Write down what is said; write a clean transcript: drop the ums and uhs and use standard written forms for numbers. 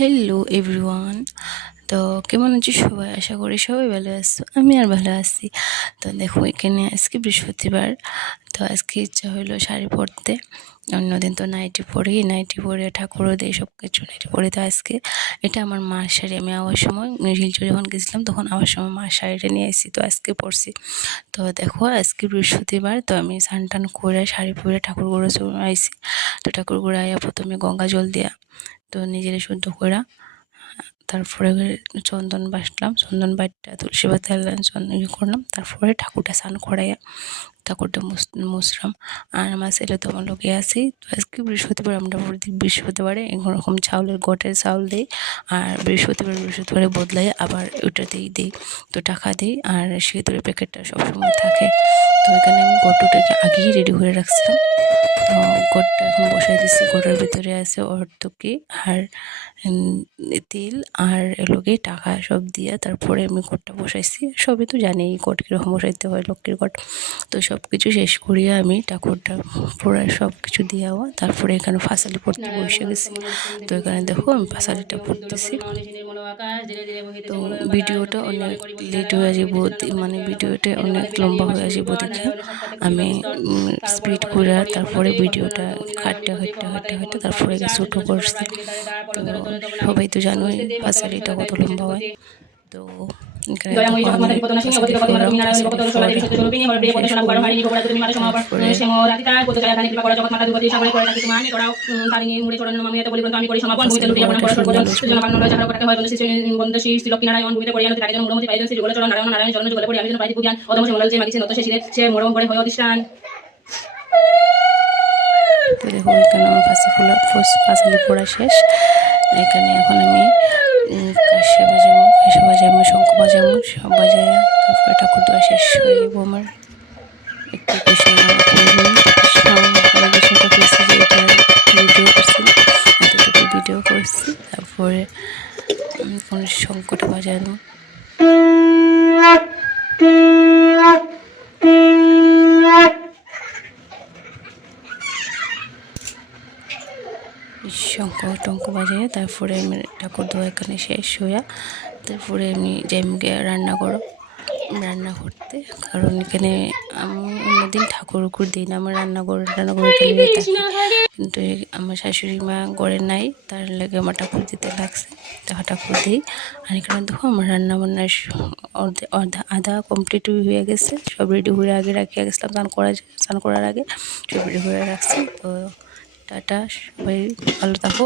Hello everyone. তো কেমন আছো সবাই? আশা করি সবাই ভালো আছো, আমি আর ভালো আছি। তো দেখো এখানে আজকে বৃহস্পতিবার, তো আজকে ইচ্ছা হইলো শাড়ি পরতে। অন্যদিন তো নাইটি পরে ঠাকুরও দিই, সব কিছু নাইটি পরে। তো আজকে এটা আমার মার শাড়ি, আমি আওয়ার সময় শিলচর যখন গেছিলাম তখন আওয়ার সময় মার শাড়িটা নিয়ে এসেছি, তো আজকে পরছি। তো দেখো আজকে বৃহস্পতিবার, তো আমি স্নান টান করে শাড়ি পরে ঠাকুর ঘরে আইসি। তো ঠাকুর ঘরে আইয়া প্রথমে গঙ্গা জল দিয়া তো নিজের শুদ্ধ করা, তারপরে চন্দন বাসলাম, চন্দন বাটটা তুলসী পাতা করলাম, তারপরে ঠাকুরটা স্নান করাইয়া ঠাকুরটা মুসলাম। আর আমার ছেলে তো আমার লোকে আছেই। তো আজকে বৃহস্পতিবার, আমরা প্রত্যেক বৃহস্পতিবারে এরকম চাউলের গোটের চাউল দিই, আর বৃহস্পতিবারে বদলাই আবার ওইটাতেই দিই। তো টাকা দিই, আর সিঁদুরের প্যাকেটটা সবসময় থাকে। তো এখানে আমি গোটটাকে আগেই রেডি করে রাখছিলাম। তো গোটটা এখন বসাই দিচ্ছি। গোটার ভিতরে আছে অর্ধেক আর তেল আর এলোকে টাকা সব দিয়ে তারপরে আমি গোটটা বসাইছি। সবই তো জানি গোট কীরকম বসাইতে হয়, লক্ষ্মীর গোট। তো সব কিছু শেষ করিয়া আমি ঠাকুরটা পুরো সব কিছু দিয়াও তারপরে এখানে ফাঁসালি পড়তে বসে গেছি। তো এখানে দেখো আমি ফাঁসালিটা পড়তেছি। তো ভিডিওটা অনেক লেট হয়ে যাব, মানে ভিডিওটা অনেক লম্বা হয়ে যাব দেখে আমি স্পিড করে তারপরে ভিডিওটা হাঁটতে তারপরে ছোটো করছি। তো সবাই তো জানোই পাঁচালিটা কত লম্বা হয়। তো দেখো এখানে আমার ফাঁসালি পড়া শেষ। এখানে এখন আমি কাশি বাজাবো, শঙ্খ বাজাবো, সব বাজায় তারপরে ঠাকুর দেওয়া শেষ হয়ে যাবো আমার। একটু কৃষ্ণ ভিডিও করছি, এতটুকু ভিডিও করছি। তারপরে কোন শঙ্খটা বাজাবো। শঙ্খ টঙ্ক বাজিয়ে তারপরে আমি ঠাকুর দেওয়া এখানে শেষ হইয়া তারপরে আমি যাইমগে রান্না করতে। কারণ এখানে আমি অন্যদিন ঠাকুর দিই না, আমার রান্না করে থাকি, কিন্তু আমার শাশুড়ি মা ঘরে নাই, তার লেগে আমার ঠাকুর দিতে লাগছে। ঠাকুর দিই। আর এখানে দেখো আমার রান্না বান্নার আধা কমপ্লিট হয়ে গেছে, সব রেডি করে আগে রাখিয়া গেছিলাম স্নান করার আগে সব রেডি করে রাখছি। তো টাটা, সবাই ভালো থাকো।